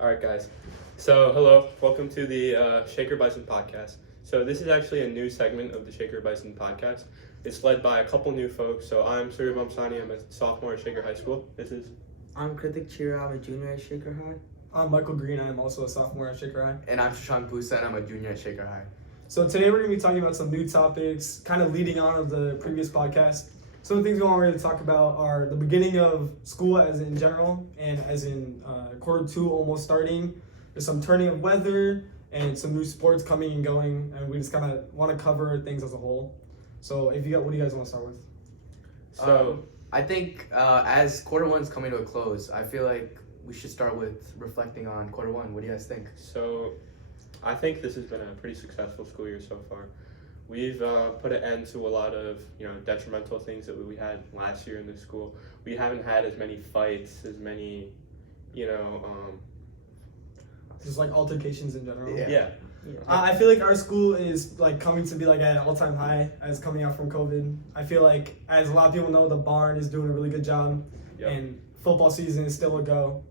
All right, guys. So, hello. Welcome to the ShakerBisonPodcast. So, this is actually a new segment of the ShakerBisonPodcast. It's led by a couple new folks. So, I'm Surya Bommasani. I'm a sophomore at Shaker High School. This is... I'm Krithik, Chirra. I'm a junior at Shaker High. I'm Michael Green. I'm also a sophomore at Shaker High. And I'm Shashank, Boosa, and I'm a junior at Shaker High. So today we're going to be talking about some new topics, kind of leading on of the previous podcast. Some of the things we want to really talk about are the beginning of school as in general, and as in Q2 almost starting. There's some turning of weather and some new sports coming and going, and we just kind of want to cover things as a whole. So what do you guys want to start with? So, I think as Q1's coming to a close, I feel like we should start with reflecting on Q1. What do you guys think? So, I think this has been a pretty successful school year so far. We've put an end to a lot of detrimental things that we had last year in this school. We haven't had as many fights, as many, Just like altercations in general. Yeah. I feel like our school is like coming to be like at an all-time high as coming out from COVID. I feel like, as a lot of people know, the barn is doing a really good job, and football season is still a go.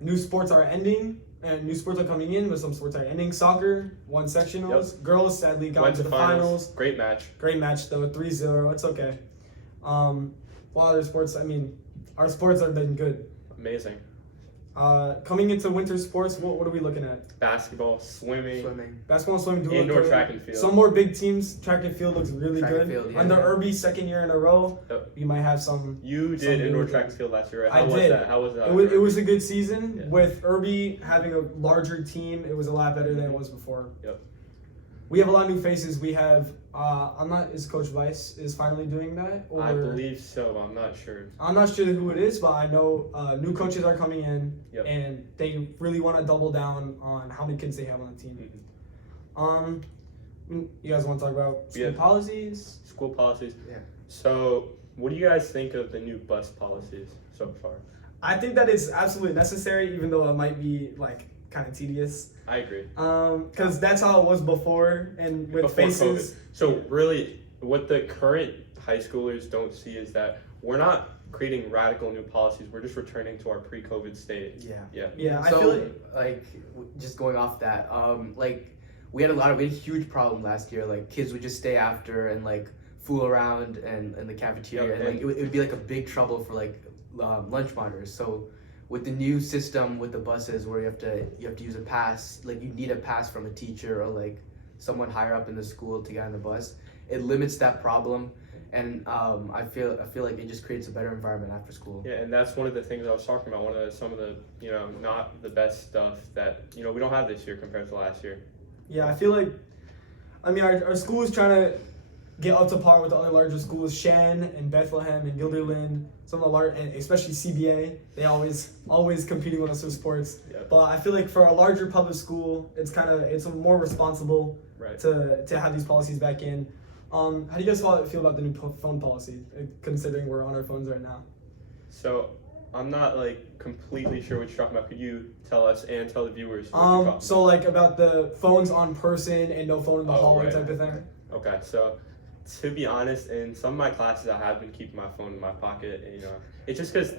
New sports are ending, and new sports are coming in, but some sports are ending. Soccer won sectionals. Girls sadly got to the finals. Great match. Great match though, 3-0. It's okay. While other sports, our sports have been good. Amazing. Coming into winter sports, what are we looking at? Basketball, swimming. Basketball and swimming do Indoor look good. track and field. Some more big teams. Track and field looks really Track good. and field, yeah. Under Irby, second year in a row, we might have some. You some did indoor new track and things. field last year, right? I How was did. that? How was that? It was a good season. Yeah. With Irby having a larger team, it was a lot better than it was before. Yep. We have a lot of new faces. We have, is Coach Weiss is finally doing that? Or, I believe so. I'm not sure. I'm not sure who it is, but I know new coaches are coming in, and they really want to double down on how many kids they have on the team. Mm-hmm. You guys want to talk about school policies? School policies. Yeah. So, what do you guys think of the new bus policies so far? I think that is absolutely necessary, even though it might be like kind of tedious. I agree. Because that's how it was before, and with Before faces. COVID. So really, what the current high schoolers don't see is that we're not creating radical new policies. We're just returning to our pre-COVID state. Yeah. I So, feel like, just going off that, we had a huge problem last year. Like, kids would just stay after and like fool around and in the cafeteria, and like it would be like a big trouble for like lunch monitors. So with the new system with the buses where you have to use a pass, like you need a pass from a teacher or like someone higher up in the school to get on the bus, it limits that problem, and I feel like it just creates a better environment after school. Yeah, and that's one of the things I was talking about. Some of the not the best stuff that we don't have this year compared to last year. Yeah, I feel like, our school is trying to get up to par with the other larger schools, Shan and Bethlehem and Guilderland, some of the large, and especially CBA. They always competing with us for sports. Yep. But I feel like for a larger public school, it's more responsible to have these policies back in. How do you guys feel about the new phone policy, considering we're on our phones right now? So I'm not like completely sure what you're talking about. Could you tell us and tell the viewers? So like about the phones on person and no phone in the hallway type of thing. Okay, so to be honest, in some of my classes, I have been keeping my phone in my pocket. And, it's just because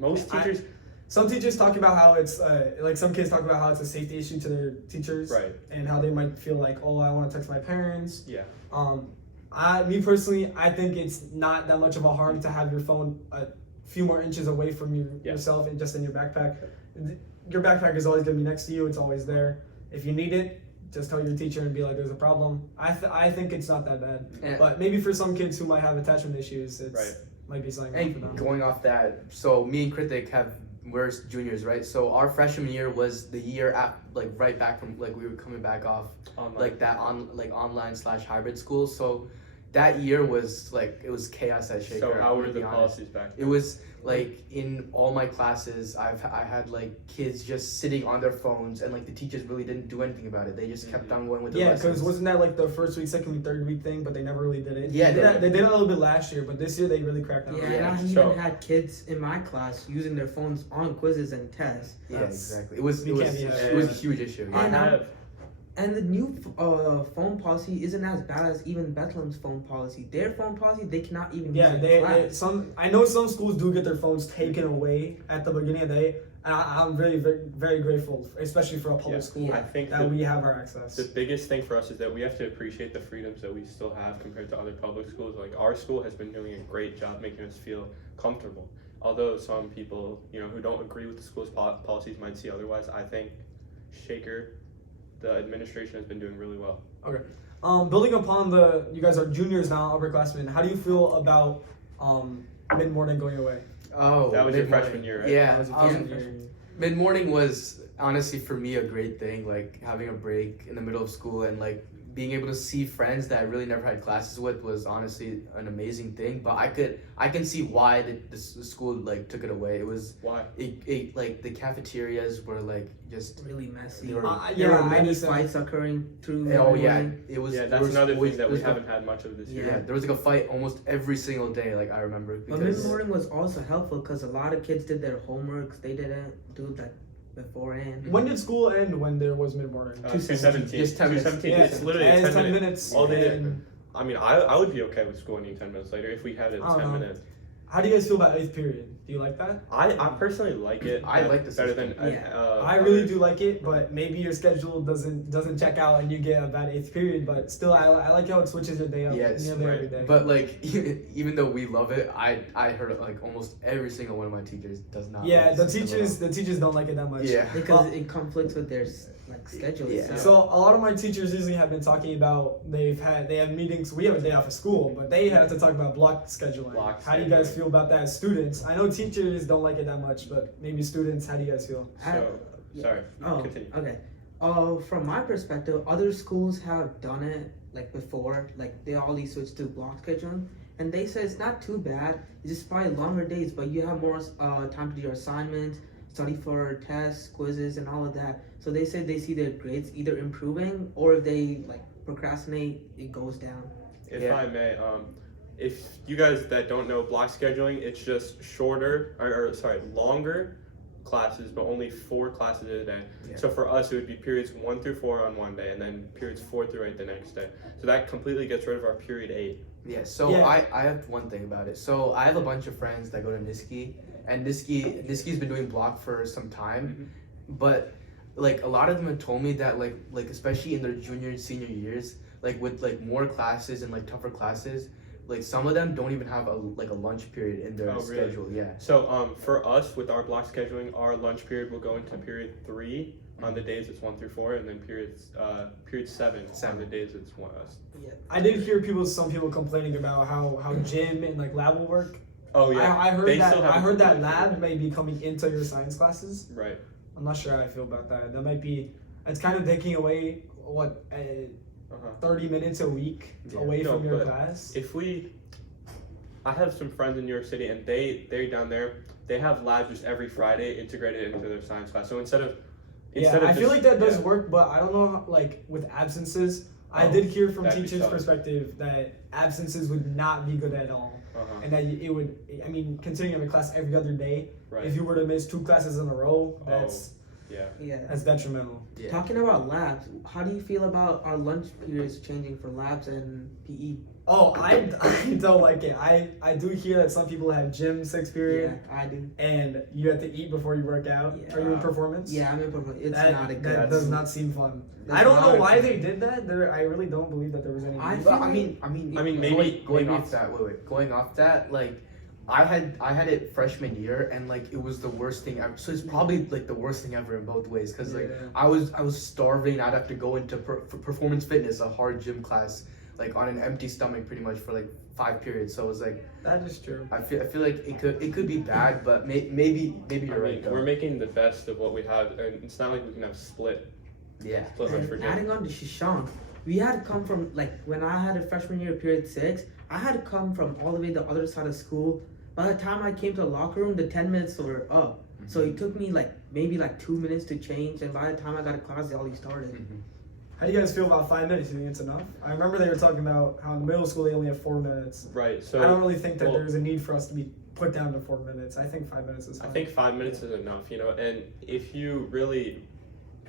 most teachers. Some teachers talk about how it's some kids talk about how it's a safety issue to their teachers, right? And how they might feel like, I want to text my parents. Yeah. Me personally, I think it's not that much of a harm to have your phone a few more inches away from yourself and just in your backpack. Your backpack is always going to be next to you. It's always there. If you need it, just tell your teacher and be like, there's a problem. I think it's not that bad. Yeah. But maybe for some kids who might have attachment issues, might be something for them. And going off that, so me and Krithik we're juniors, right? So our freshman year was the year right back from we were coming back off online/hybrid school. So that year was it was chaos at Shaker. So how were the policies back then? It was in all my classes, I had kids just sitting on their phones, and the teachers really didn't do anything about it. They just kept on going with their lessons. Yeah, because wasn't that the first week, second week, third week thing? But they never really did it. Yeah, they did it a little bit last year, but this year they really cracked down. Yeah, and I even had kids in my class using their phones on quizzes and tests. Yeah, exactly. It was a huge issue. And the new phone policy isn't as bad as even Bethlehem's phone policy. Their phone policy, they cannot even use it in class. I know some schools do get their phones taken away at the beginning of the day, And I'm very, very, very grateful, especially for a public school, I think that we have our access. the biggest thing for us is that we have to appreciate the freedoms that we still have compared to other public schools. Like our school has been doing a great job making us feel comfortable. Although some people, who don't agree with the school's policies might see otherwise, I think Shaker, the administration, has been doing really well. Okay. Building upon you guys are juniors now, upperclassmen. How do you feel about mid-morning going away? Oh, That was your mid-morning. freshman year, right? Yeah. Mid-morning was honestly for me a great thing, like having a break in the middle of school and like being able to see friends that I really never had classes with was honestly an amazing thing. But I can see why the school like took it away. It was Why? it like the cafeterias were like just Really messy. They were- There were I many understand. fights occurring through. oh yeah, morning. it was. Yeah, there that's was another always- thing that there we was no- haven't had much of this year. Yeah, there was like a fight almost every single day. Like I remember But because mid-morning was also helpful because a lot of kids did their homeworks. They didn't do that beforehand. When did school end when there was mid-morning? 217. Just 10 minutes. 217. Yeah, It's literally and 10 it's 10 minutes. minutes. All they did. and I mean, I would be okay with school ending 10 minutes later if we had it in I don't 10 know. minutes. How do you guys feel about 8th period? Do you like that? I personally like it. I like the better than system. I really do like it, but maybe your schedule doesn't check out and you get a bad 8th period. But still, I like how it switches your day up. Yes, nearly right. every day. But like even though we love it, I heard like almost every single one of my teachers does not. yeah, like the system at all. teachers don't like it that much. Yeah. Because Well- it conflicts with their schedule. Yeah. itself. So a lot of my teachers usually have been talking about they have meetings. We have a day off of school, but they have to talk about block scheduling. Block How do you guys scheduling. feel about that as students? I know teachers don't like it that much, but maybe students, how do you guys feel? So, sorry. Oh, Continue. okay. From my perspective, other schools have done it like before. Like they already switched to block scheduling, and they say it's not too bad. It's just probably longer days, but you have more time to do your assignments, study for tests, quizzes, and all of that. So they say they see their grades either improving or if they like procrastinate, it goes down. If Yeah. I may, if you guys that don't know block scheduling, it's just shorter, longer classes, but only 4 classes a day. Yeah. So for us, it would be periods 1 through 4 on one day, and then periods 4 through 8 the next day. So that completely gets rid of our period 8. Yeah, so Yeah. I have one thing about it. So I have a bunch of friends that go to Niski, and Niski's been doing block for some time, but like a lot of them have told me that like especially in their junior and senior years, like with like more classes and like tougher classes, like some of them don't even have a lunch period in their Oh, really? schedule. Yeah. So for us, with our block scheduling, our lunch period will go into period 3 on the days it's 1 through 4, and then period 7 on the days it's 1. I did hear some people complaining about how gym and like lab will work. Oh yeah. I heard They that still have I a heard that completely lab different- may be coming into your science classes. Right. I'm not sure how I feel about that. That might be it's kind of taking away 30 minutes a week Yeah. away No, from your but class. I have some friends in New York City, and they're down there. They have labs just every Friday integrated into their science class. So instead of I feel like that does yeah. work, but I don't know how, like with absences. I Oh, did hear from that'd be teachers' tough. perspective that absences would not be good at all, Uh-huh. and that it would. I mean, considering you have a class every other day, Right. if you were to miss 2 classes in a row, that's Yeah. that's detrimental. Yeah. Talking about labs, how do you feel about our lunch periods changing for labs and PE? Oh, I don't like it. I do hear that some people have gym 6th period, Yeah, I do. and you have to eat before you work out. Yeah. Are you in performance? Yeah, I'm in performance. It's that, not a good. that does not seem fun. That's I don't not know a why good- they did that. I really don't believe that there was any. I need. feel But I mean, maybe- going maybe off that. Going off that, like I had it freshman year, and like it was the worst thing ever. So it's probably like the worst thing ever in both ways, because like Yeah. I was starving. I'd have to go into for performance fitness, a hard gym class, like on an empty stomach, pretty much for like 5 periods. So it was like That is true. I feel like it could be bad, but maybe I you're right. mean, Though. we're making the best of what we have, and it's not like we can have split Yeah. lunch for And gym. adding on to Shashank, we had to come from like when I had a freshman year period 6, I had to come from all the way the other side of school. By the time I came to the locker room, the 10 minutes were up. So it took me maybe 2 minutes to change, and by the time I got to class, they already started. How do you guys feel about 5 minutes? Do you think it's enough? I remember they were talking about how in the middle school they only have 4 minutes. Right. So I don't really think that well- there's a need for us to be put down to 4 minutes. I think 5 minutes is I fine. think 5 minutes is enough, and if you really,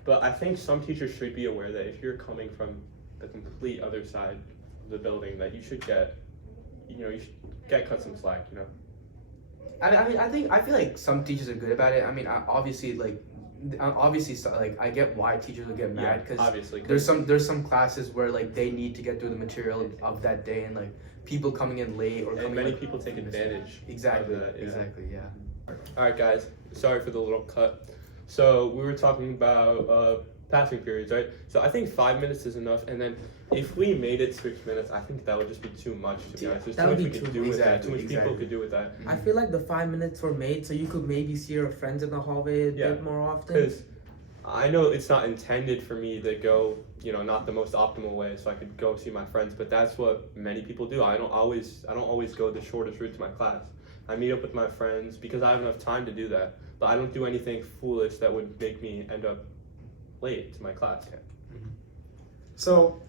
but I think some teachers should be aware that if you're coming from the complete other side of the building, that you should get cut some slack, I feel like some teachers are good about it. I mean, obviously, I get why teachers will get mad because obviously there's some classes where like they need to get through the material of that day, and like people coming in late or and coming many like, people take advantage. Exactly. Of that, yeah. Exactly. Yeah. All right, guys. Sorry for the little cut. So we were talking about passing periods, right? So I think 5 minutes is enough, and then if we made it 6 minutes, I think that would just be too much. To be honest, there's That too much would we be could too do much. with that. Too much Exactly. people could do with that. I feel like the 5 minutes were made so you could maybe see your friends in the hallway a bit more often. Because I know it's not intended for me to go, not the most optimal way, so I could go see my friends. But that's what many people do. I don't always go the shortest route to my class. I meet up with my friends because I have enough time to do that. But I don't do anything foolish that would make me end up late to my class. So,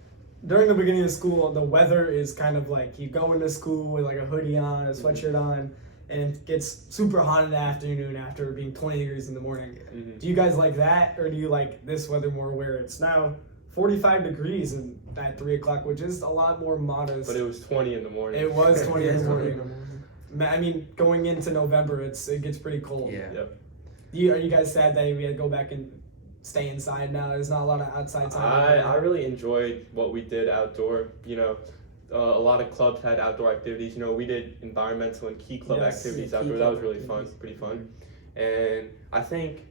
during the beginning of school, the weather is kind of like you go into school with like a hoodie on, a sweatshirt on, and it gets super hot in the afternoon after being 20 degrees in the morning. Mm-hmm. Do you guys like that, or do you like this weather more where it's now 45 degrees at 3 o'clock, which is a lot more modest? But it was 20 in the morning. It was 20 in the Yeah, morning. I mean, going into November, it gets pretty cold. Yeah. Yep. Are you guys sad that we had to go back and stay inside now? There's not a lot of outside time. I really enjoyed what we did outdoor. A lot of clubs had outdoor activities. We did environmental and key club activities key outdoor. club That was really activities. fun, pretty fun. And I think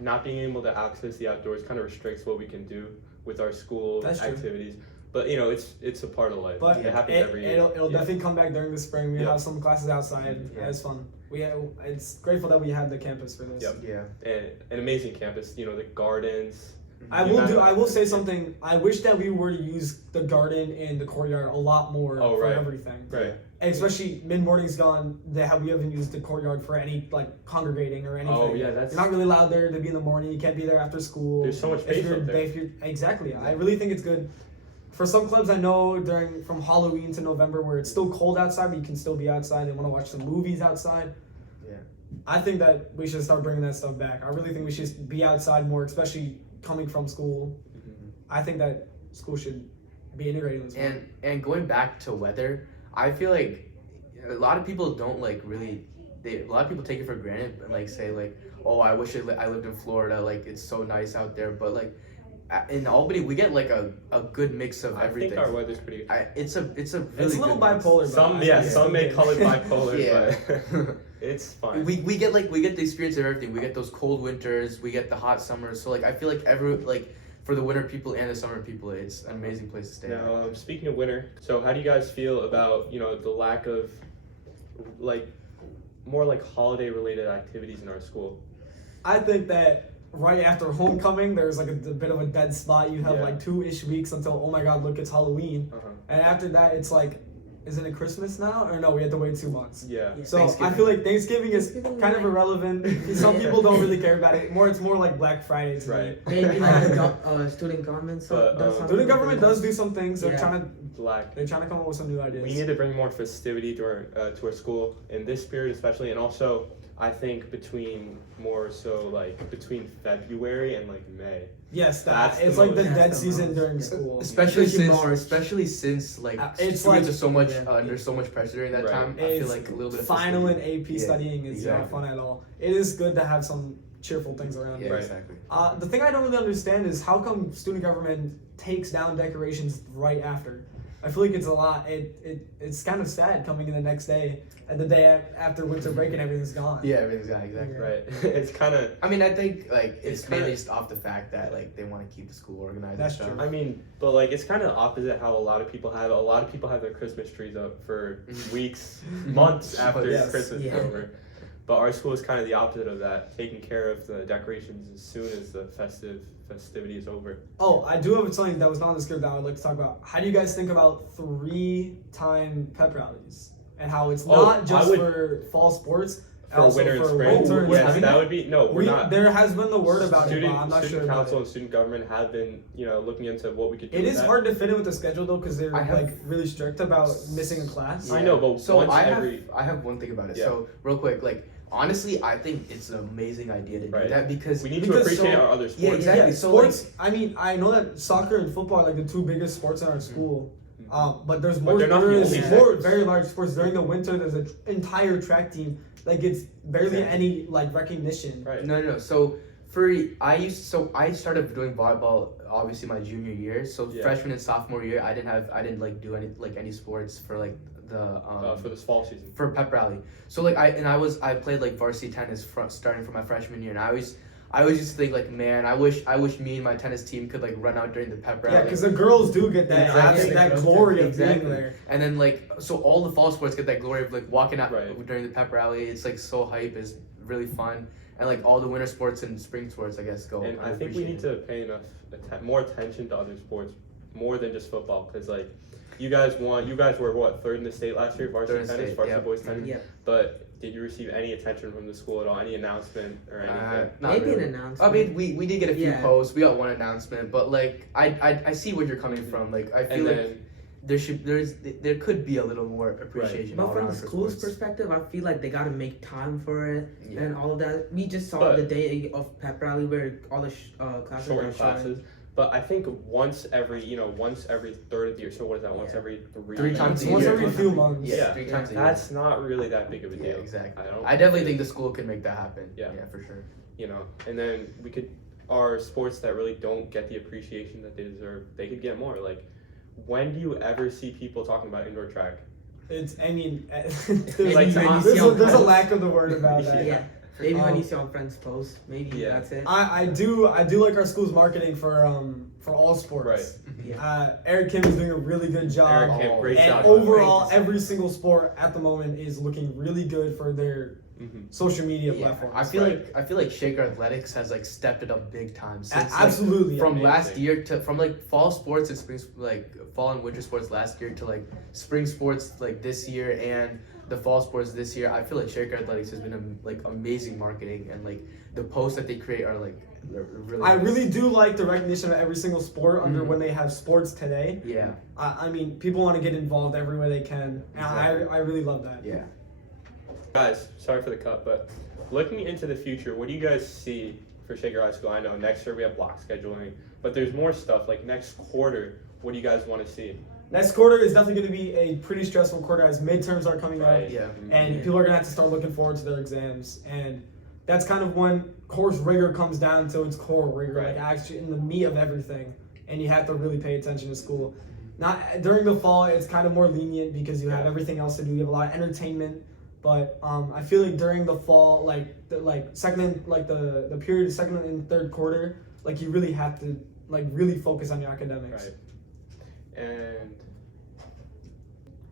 not being able to access the outdoors kind of restricts what we can do with our school That's true. activities. But it's a part of life. But it happens every year. it'll definitely come back during the spring. We Yep. have some classes outside. Yeah. It's fun. It's grateful that we have the campus for this. Yep. Yeah. And an amazing campus. The gardens. I will say something. I wish that we were to use the garden and the courtyard a lot more for right. everything. Right. Especially mid morning's gone. We haven't used the courtyard for any like congregating or anything. Oh yeah, that's. You're not really allowed there to be in the morning. You can't be there after school. There's so much space up there. Exactly. I really think it's good. For some clubs, I know from Halloween to November, where it's still cold outside, but you can still be outside. They want to watch some movies outside. Yeah. I think that we should start bringing that stuff back. I really think we should be outside more, especially coming from school. Mhm. I think that school should be integrating this. And going back to weather, I feel like a lot of people don't like really. A lot of people take it for granted and like say like, oh, I wish I lived in Florida. Like it's so nice out there, but like. In Albany, we get like a good mix of everything. I think our weather's pretty. It's a really It's a little good mix. bipolar. Some may call it bipolar, Yeah. but it's fine. We get the experience of everything. We get those cold winters. We get the hot summers. So like I feel like for the winter people and the summer people, it's an amazing place to stay. Now, speaking of winter, so how do you guys feel about the lack of more holiday related activities in our school? I think that right after homecoming, there's like a bit of a dead spot. You have like 2-ish weeks until, oh my god, look, it's Halloween. Uh-huh. And after that, it's like, isn't it Christmas now? Or no, we have to wait 2 months. Yeah. So I feel like Thanksgiving is kind of irrelevant. Some people don't really care about it. It's more like Black Friday to me. Right. Maybe like the student government. But, does something Student with government it. does do some things. They're Yeah. trying to come up with some new ideas. We need to bring more festivity to our school in this period especially, and also I think between February and May. Yes, That's it's the like the most- dead That's the season most. during school. Especially since like It's students like- are so much yeah. under so much pressure during that Right. time. I feel It's like a little bit of final and festivity. AP Yeah, studying is not exactly. fun at all. It is good to have some cheerful things around. Yeah, Right. exactly. The thing I don't really understand is how come student government takes down decorations right after. I feel like it's a lot. It's kind of sad coming in the next day and the day after winter break and everything's gone. Yeah, exactly. Right. It's kind of. I mean, I think like It's it's mainly kinda- just off the fact that like they want to keep the school organized. That's and stuff. true. I mean, but it's kind of opposite how a lot of people have it. A lot of people have their Christmas trees up for weeks, months after Yes. Christmas is Yeah. over. But our school is kind of the opposite of that, taking care of the decorations as soon as the festivity is over. Oh, I do have something that was not on the script that I would like to talk about. How do you guys think about 3-time pep rallies and how it's not just for fall sports, For also winter and for spring. winter and Yes, spring? that would be we're not. There has been the word about it, but I'm not sure Student about council it. and student government have been looking into what we could do. It with is that. hard to fit in with the schedule though, because they're I have- like really strict about missing a class. I know, but So once I every. have one thing about it. Yeah. So real quick, honestly, I think it's an amazing idea to Right. do that because We need to Because appreciate so- our other sports. Yeah, exactly. So, sports. I mean, I know that soccer and football are like the 2 biggest sports in our school. But there's But more. they're not the There is only more sports. very large sports. During the winter, there's an entire track team like it's barely Exactly. any like recognition. Right. No. So I started doing volleyball obviously my junior year. So Yeah. freshman and sophomore year, I didn't like do any sports for like the For this fall season. for pep rally. So like I played like varsity tennis starting from my freshman year, and I always just think like, man, I wish me and my tennis team could like run out during the pep rally. Yeah, because the girls do get that Exactly. that glory of Exactly. being there. And then like so all the fall sports get that glory of like walking out Right. during the pep rally. It's like so hype, it's really fun, and like all the winter sports and spring sports I guess go. And I think we need to pay more attention to other sports, more than just football, because like you guys were what, third in the state last year, varsity Third in the tennis, state, varsity yeah. boys tennis. Yeah. But did you receive any attention from the school at all? Any announcement or anything? Not Maybe really. an announcement. I mean, we did get a few Yeah. posts. We got one announcement, but like I see where you're coming from. Like I feel And like then there could be a little more appreciation. But all from around the for school's sports. perspective, I feel like they gotta make time for it Yeah. and all of that. We just saw But- the day of pep rally where all the classes shortened were shortened. classes. But I think once every third of the year. So what is that? Once Yeah. every Three times a Once year. every few months. Yeah, 3 times a year. That's not really that big of a Yeah, deal. exactly. I don't. I definitely think the school could make that happen. Yeah. Yeah, for sure. And then we could, our sports that really don't get the appreciation that they deserve, they could get more. Like, when do you ever see people talking about indoor track? I mean, there's, Like, there's a lack of the word about that. Yeah. Maybe when you see on friends post, maybe Yeah. that's it. I do like our school's marketing for all sports. Right. Eric Kim is doing a really good job. Eric Kim, great And job. overall, every single sport at the moment is looking really good for their Mhm. social media Yeah, platforms. I feel like Shaker Athletics has like stepped it up big time since like, Absolutely. from amazing. last year to from like fall sports and spring like fall and winter sports last year to like spring sports like this year and the fall sports this year. I feel like Shaker Athletics has been like amazing marketing, and like the posts that they create are like really. I nice. really do like the recognition of every single sport under Mhm. when they have sports today. Yeah. I mean, people want to get involved every way they can, and Exactly. I really love that. Yeah. Guys, sorry for the cut, but looking into the future, what do you guys see for Shaker High School? I know next year we have block scheduling, but there's more stuff. Like next quarter, what do you guys want to see? Next quarter is definitely going to be a pretty stressful quarter as midterms are coming up. Right. Yeah. And Yeah. people are gonna have to start looking forward to their exams, and that's kind of when course rigor comes down to its core rigor, Right. like actually in the meat of everything, and you have to really pay attention to school. Not during the fall, it's kind of more lenient because you have Yeah. everything else to do. You have a lot of entertainment, but I feel like during the fall, the period second and third quarter, like you really have to like really focus on your academics. Right. And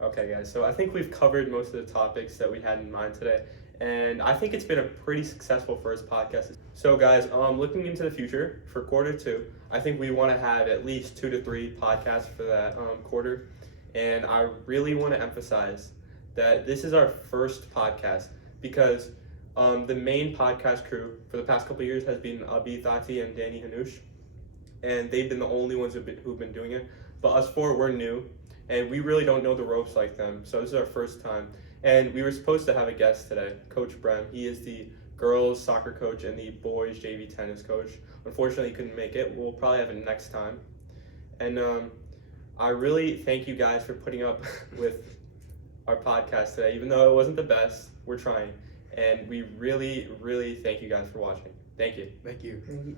okay, guys. So I think we've covered most of the topics that we had in mind today, and I think it's been a pretty successful first podcast. So, guys, looking into the future for quarter 2, I think we want to have at least 2 to 3 podcasts for that quarter, and I really want to emphasize that this is our first podcast because the main podcast crew for the past couple of years has been Abi Thati and Danny Hanush, and they've been the only ones who've been doing it. But us four, we're new, and we really don't know the ropes like them. So this is our first time. And we were supposed to have a guest today, Coach Brem. He is the girls soccer coach and the boys JV tennis coach. Unfortunately, he couldn't make it. We'll probably have it next time. And I really thank you guys for putting up with our podcast today. Even though it wasn't the best, we're trying. And we really, really thank you guys for watching. Thank you. Thank you. Thank you.